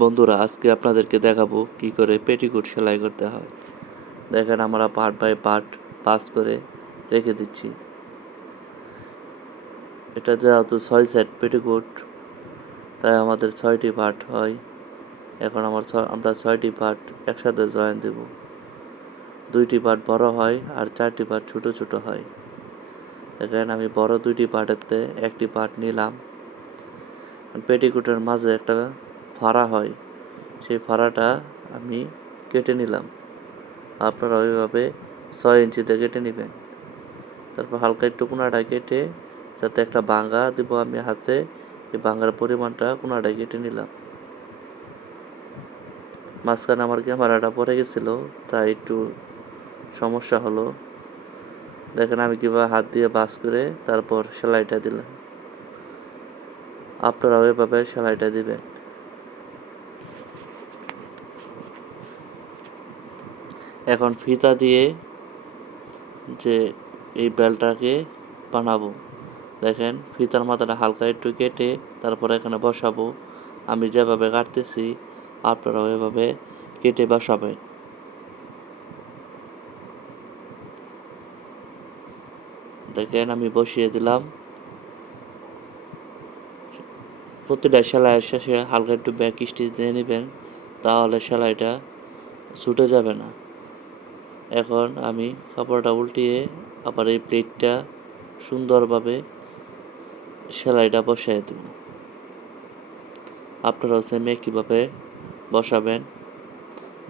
বন্ধুরা, আজকে আপনাদেরকে দেখাবো কি করে পেটিকোট সেলাই করতে হয়। দেখেন, আমরা পার্ট বাই পার্ট পাস করে রেখে দিচ্ছি। এটা যেহেতু 6 সেট পেটিকোট, তাই আমাদের 6টি পার্ট হয়। এখন আমরা 6টি পার্ট একসাথে জয়েন দেব। 2টি পার্ট বড় হয় আর 4টি পার্ট ছোট ছোট হয়। দেখেন, আমি বড় 2টি পার্টেতে একটি পার্ট নিলাম। পেটিকোটের মাঝে একটা ফাড়া হয়, সেই ফাড়াটা আমি কেটে নিলাম। আপনারা ওইভাবে 6 ইঞ্চিতে কেটে নেবেন। তারপর হালকা একটু কোনাটা কেটে, যাতে একটা ভাঙা দিব আমি হাতে, এই ভাঙার পরিমাণটা কোনাটায় কেটে নিলাম। মাঝখানে আমার ক্যামেরাটা পড়ে গেছিল, তাই একটু সমস্যা হলো। দেখেন আমি কিভাবে হাত দিয়ে বাস করে তারপর সেলাইটা দিলাম। আপনারাও এভাবে সেলাইটা দিবেন। এখন ফিতা দিয়ে যে এই বেলটাকে বানাবো, দেখেন ফিতার মাথাটা হালকা একটু কেটে তারপর এখানে বসাবো। আমি যেভাবে কাটতেছি আপনারাও এভাবে কেটে বসাবেন। দেখেন আমি বসিয়ে দিলাম। প্রতিটা সেলাইয়ের শেষে হালকা একটু ব্যাক স্টিচ দিয়ে নেবেন, তাহলে সেলাইটা ছুটে যাবে না। এখন আমি কাপড়টা উল্টিয়ে আবার এই প্লেটটা সুন্দরভাবে সেলাইটা বসাই দেব। আপনারাও সেম একইভাবে বসাবেন।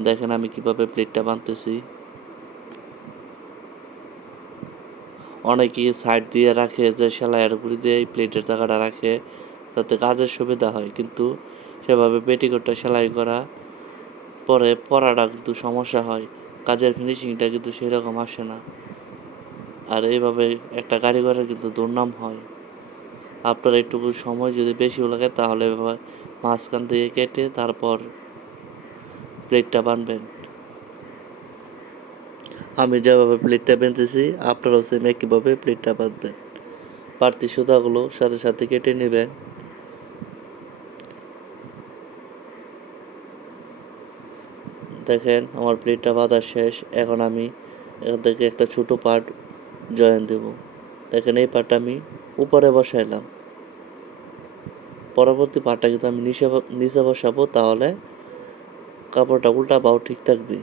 দেখেন আমি কিভাবে প্লেটটা বাঁধতেছি। অনেকেই সাইড দিয়ে রাখে, যে সেলাইয়ের উপরে দিয়ে এই প্লেটের জায়গাটা রাখে, যাতে কাজের সুবিধা হয়, কিন্তু সেভাবে পেটিকোটটা সেলাই করা পরে পরাটা কিন্তু সমস্যা হয়, কাজের ফিনিশিংটা কিন্তু সেরকম আসে না। আর এইভাবে একটা কারিগরের কিন্তু দুর্নাম হয়। আপনার একটু সময় যদি বেশি লাগে, তাহলে এভাবে মাঝখান দিয়ে কেটে তারপর প্লেটটা বানবেন। আমি যেভাবে প্লেটটা বেঁধেছি আপনারাও সেম একইভাবে প্লেটটা বাঁধবেন। বাড়তি সুতাগুলো সাথে সাথে কেটে নেবেন। দেখেন আমার প্লেটটা বাঁধা শেষ। এখন আমি এখান থেকে একটা ছোট পার্ট জয়েন দেব। দেখেন এই পার্টটা আমি উপরে বসাইলাম। পরবর্তী পার্টটা কিন্তু আমি নিচে বসাবো, তাহলে কাপড়টা উল্টা পাও ঠিক থাকবে।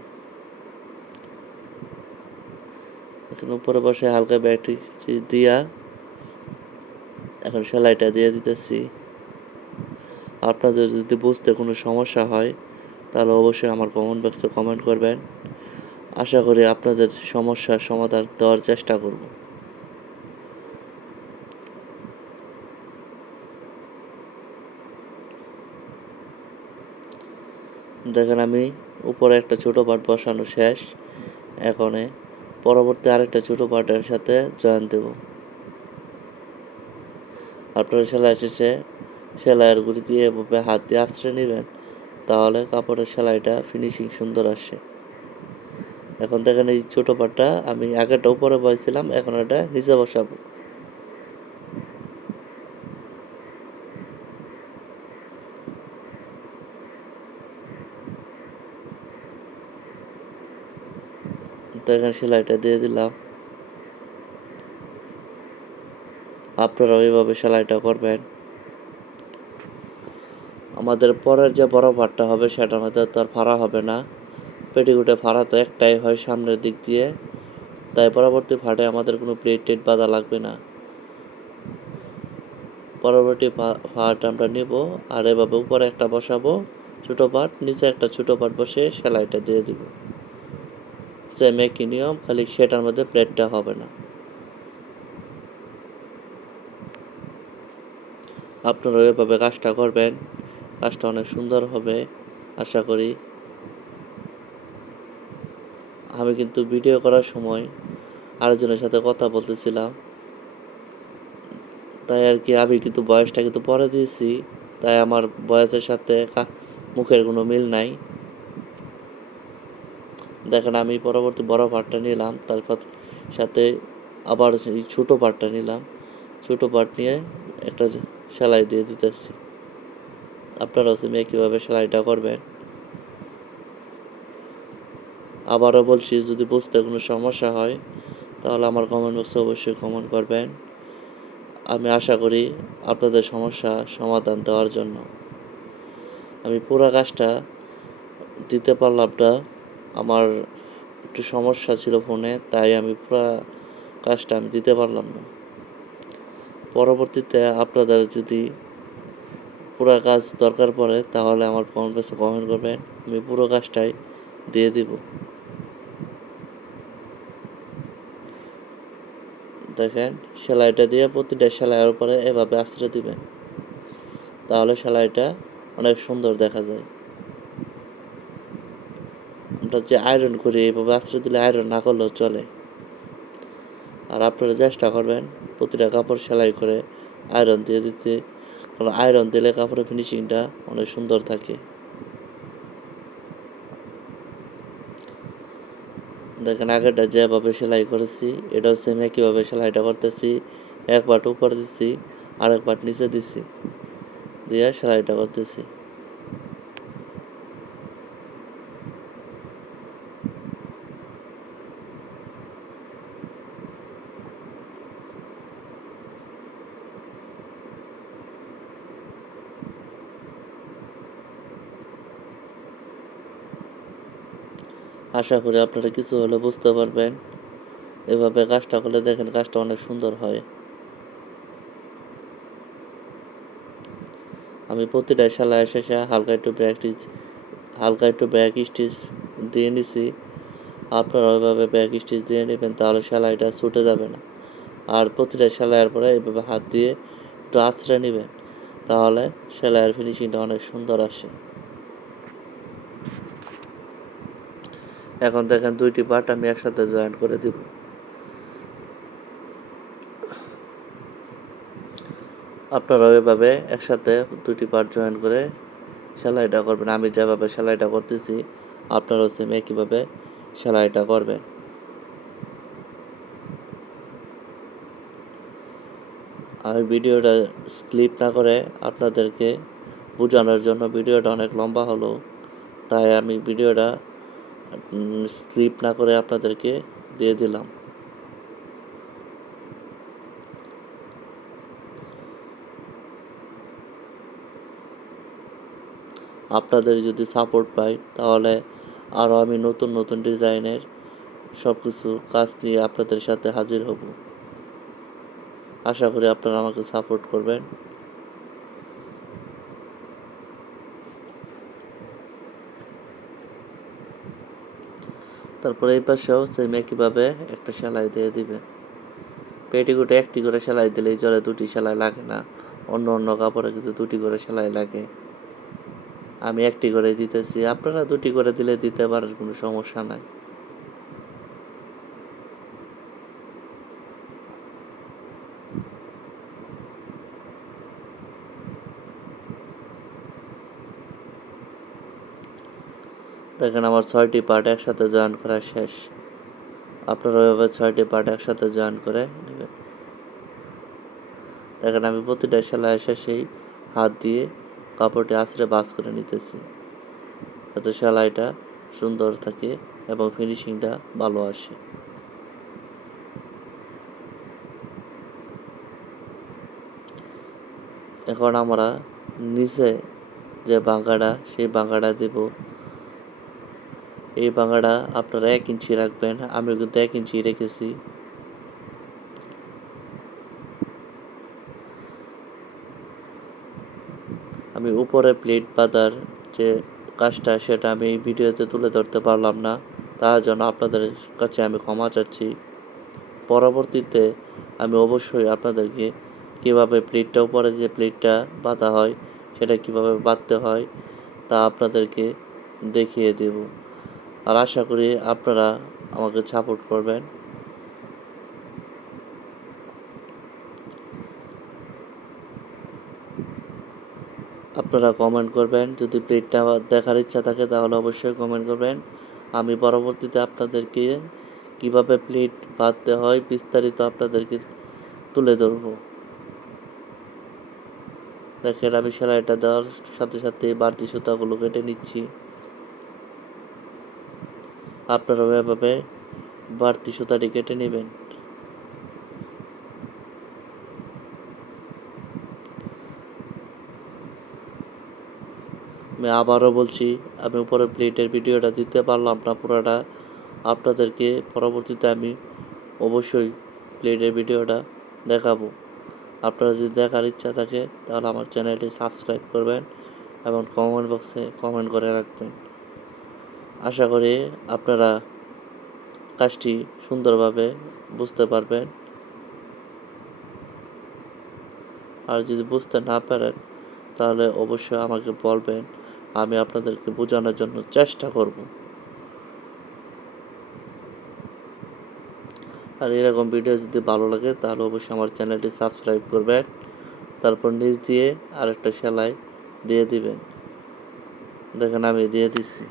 এখন উপরে বসে হালকা ব্যাটারি দিয়া এখন সেলাইটা দিয়ে দিতেছি। আপনাদের যদি বুঝতে কোনো সমস্যা হয়, তাহলে অবশ্যই আমার কমেন্ট বক্সে কমেন্ট করবেন। আশা করি আপনাদের সমস্যার সমাধান দেওয়ার চেষ্টা করব। দেখেন আমি উপরে একটা ছোট পার্ট বসানো শেষ। এখন পরবর্তী আরেকটা ছোট পার্টের সাথে জয়েন দেব। আপনারা সেলাই শেষে সেলাইয়ের গুঁড়ি দিয়ে এভাবে হাত দিয়ে আঁচড়ে নেবেন, তাহলে কাপড়ের সেলাইটা ফিনিশিং সুন্দর আসে। এখন দেখেন এই ছোট পার্টটা আমি আগেরটা উপরে বসাইছিলাম, এখন এটা নিচে বসাবো। দেখেন সেলাইটা দিয়ে দিলাম। আপনারাও এইভাবে সেলাইটা করবেন। আমাদের পরের যে বড় পার্টটা হবে, সেটার মধ্যে তো আর ফাড়া হবে না। পেটিকোটে ফাড়া তো একটাই হয় সামনের দিক দিয়ে, তাই পরবর্তী পার্টে আমাদের কোনো প্লেট টেট বাঁধা লাগবে না। পরবর্তী পার্ট আমরা নেব আর এভাবে উপরে একটা বসাবো ছোট পার্ট, নিচে একটা ছোট পার্ট বসে সেলাইটা দিয়ে দিব। সেম একই নিয়ম, খালি সেটার মধ্যে প্লেটটা হবে না। আপনারা এভাবে কাজটা করবেন, কাজটা অনেক সুন্দর হবে আশা করি। আমি কিন্তু ভিডিও করার সময় আরেকজনের সাথে কথা বলতেছিলাম, তাই আর কি আমি কিন্তু বয়সটা কিন্তু পরে দিয়েছি, তাই আমার বয়সের সাথে মুখের কোনো মিল নাই। দেখেন আমি পরবর্তী বড় পার্টটা নিলাম, তারপর সাথে আবার এই ছোট পার্টটা নিলাম। ছোট পার্ট নিয়ে একটা সেলাই দিয়ে দিতেছি। আপনারাও সেম একইভাবে সেলাইটা করবেন। আবারও বলছি, যদি বুঝতে কোনো সমস্যা হয় তাহলে আমার কমেন্ট বক্সে অবশ্যই কমেন্ট করবেন। আমি আশা করি আপনাদের সমস্যা সমাধান দেওয়ার জন্য। আমি পুরো কাজটা দিতে পারলাম না, আমার একটু সমস্যা ছিল ফোনে, তাই আমি পুরো কাজটা আমি দিতে পারলাম না। পরবর্তীতে আপনাদের যদি পুরো কাজ দরকার পড়ে তাহলে আমার কমেন্ট বক্সে কমেন্ট করবেন, আমি পুরো কাজটাই দিয়ে দিব। দেখেন, সেলাইটা দিয়ে প্রতিটা সেলাইয়ের উপরে এভাবে আঁচড়ে দিবেন, তাহলে সেলাইটা অনেক সুন্দর দেখা যায়। আমরা যে আয়রন করি এইভাবে আঁচড়ে দিলে আয়রন না করলেও চলে। আর আপনারা চেষ্টা করবেন প্রতিটা কাপড় সেলাই করে আয়রন দিয়ে দিতে, কারণ আয়রন দিলে কাপড়ের ফিনিশিংটা অনেক সুন্দর থাকে। দেখেন, আগেরটা যেভাবে সেলাই করেছি এটাও সেম একইভাবে সেলাইটা করতেছি। এক পাট উপর দিচ্ছি, আরেক পাট নিচে দিচ্ছি, দিয়ে সেলাইটা করতেছি। আশা করি আপনারা কিছু হলে বুঝতে পারবেন। এভাবে কাজটা করলে দেখেন কাজটা অনেক সুন্দর হয়। আমি প্রতিটা সেলাই শেষে হালকা একটু ব্যাক স্টিচ দিয়ে নিছি। আপনারা ওইভাবে ব্যাক স্টিচ দিয়ে নেবেন, তাহলে সেলাইটা ছুটে যাবে না। আর প্রতিটা সেলাইয়ের পরে এইভাবে হাত দিয়ে একটু আঁচড়ে নেবেন, তাহলে সেলাইয়ের ফিনিশিংটা অনেক সুন্দর আসে। এখন দেখেন দুইটি পার্ট আমি একসাথে জয়েন করে দিব। আপনারা এভাবে একসাথে দুটি পার্ট জয়েন করে সেলাইটা করবেন। আমি যেভাবে সেলাইটা করতেছি আপনারাও সেম একইভাবে সেলাইটা করবেন। আমি ভিডিওটা স্কিপ না করে আপনাদেরকে বোঝানোর জন্য, ভিডিওটা অনেক লম্বা হলো তাই আমি ভিডিওটা স্কিপ না করে আপনাদেরকে দিয়ে দিলাম। আপনাদের যদি সাপোর্ট পাই তাহলে আরও আমি নতুন নতুন ডিজাইনের সব কিছু কাজ নিয়ে আপনাদের সাথে হাজির হব। আশা করি আপনারা আমাকে সাপোর্ট করবেন। তারপরে এই পাশেও সেম একইভাবে একটা সেলাই দিয়ে দিবেন। পেটিকোটে একটি করে সেলাই দিলেই চলে, দুটি সেলাই লাগে না। অন্য অন্য কাপড়ে কিন্তু দুটি করে সেলাই লাগে। আমি একটি করে দিতেছি, আপনারা দুটি করে দিলে দিতে পারেন, কোনো সমস্যা নাই। দেখেন, আমার 6টি পার্ট একসাথে জয়েন করা শেষ। আপনারা ওইভাবে 6টি পার্ট একসাথে জয়েন করে নেবেন। দেখেন, আমি প্রতিটা সেলাই শেষেই হাত দিয়ে কাপড়টি আঁচড়ে ভাঁজ করে নিতেছি, যাতে সেলাইটা সুন্দর থাকে এবং ফিনিশিংটা ভালো আসে। এখন আমরা নিচে যে বাঁকাটা সেই বাঁকাটা দেব। এই বাঁকাটা আপনারা 1 ইঞ্চি রাখবেন, আমি কিন্তু 1 ইঞ্চি রেখেছি। আমি উপরে প্লেট বাঁধার যে কাজটা সেটা আমি এই ভিডিওতে তুলে ধরতে পারলাম না, তার জন্য আপনাদের কাছে আমি ক্ষমা চাচ্ছি। পরবর্তীতে আমি অবশ্যই আপনাদেরকে কীভাবে প্লেটটা, উপরে যে প্লেটটা বাঁধা হয় সেটা কীভাবে বাঁধতে হয় তা আপনাদেরকে দেখিয়ে দেব। আর আশা করি আপনারা আমাকে সাপোর্ট করবেন। আপনারা কমেন্ট করবেন, যদি প্লেটটা দেখার ইচ্ছা থাকে তাহলে অবশ্যই কমেন্ট করবেন। আমি পরবর্তীতে আপনাদেরকে কিভাবে প্লেট বাঁধতে হয় বিস্তারিত আপনাদেরকে তুলে ধরব। দেখেন আমি সেলাইটা দেওয়ার সাথে সাথে বাড়তি সুতাগুলো কেটে নিচ্ছি। আপনারাও এভাবে বাড়তি সুতাটি কেটে নেবেন। আমি আবারও বলছি, আমি উপরে প্লেটের ভিডিওটা দিতে পারলাম না পুরোটা, আপনাদেরকে পরবর্তীতে আমি অবশ্যই প্লেটের ভিডিওটা দেখাবো। আপনারা যদি দেখার ইচ্ছা থাকে তাহলে আমার চ্যানেলটি সাবস্ক্রাইব করবেন এবং কমেন্ট বক্সে কমেন্ট করে রাখবেন। আশা করি আপনারা কাজটি সুন্দরভাবে বুঝতে পারবেন। আর যদি বুঝতে না পারেন তাহলে অবশ্যই আমাকে বলবেন, আমি আপনাদেরকে বোঝানোর জন্য চেষ্টা করব। আর এরকম ভিডিও যদি ভালো লাগে তাহলে অবশ্যই আমার চ্যানেলটি সাবস্ক্রাইব করবেন, তারপর নিচ দিয়ে আরেকটা সেলাই দিয়ে দিবেন। দেখেন আমি দিয়ে দিচ্ছি।